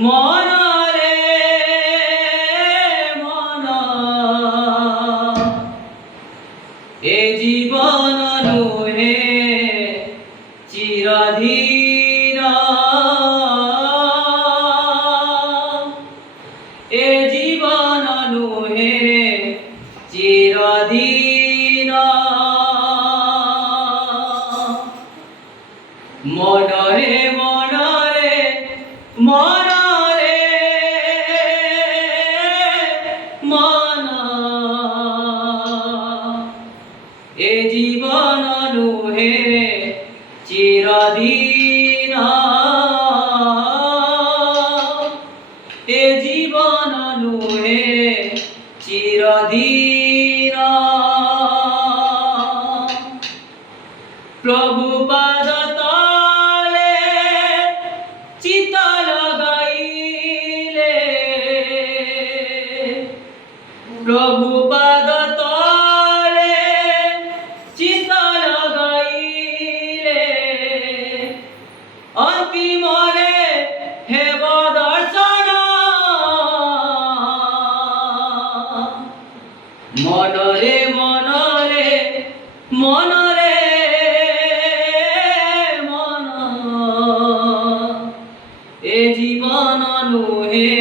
মনরে মন এ জীবন নুহে চিরধীর এ জীবন নুহে চিরধীর মনরে মনরে মনরে মন এ জীবন নুহে চিরদিন এ জীবন নুহে চিরদিন প্রভু পাদ তলে চিত লগাইলে প্রভু পাদ তলে চিত লগাইলে অন্তিমরে হেব দর্শন মনরে মনরে মনরে মন এ জীবন নুহে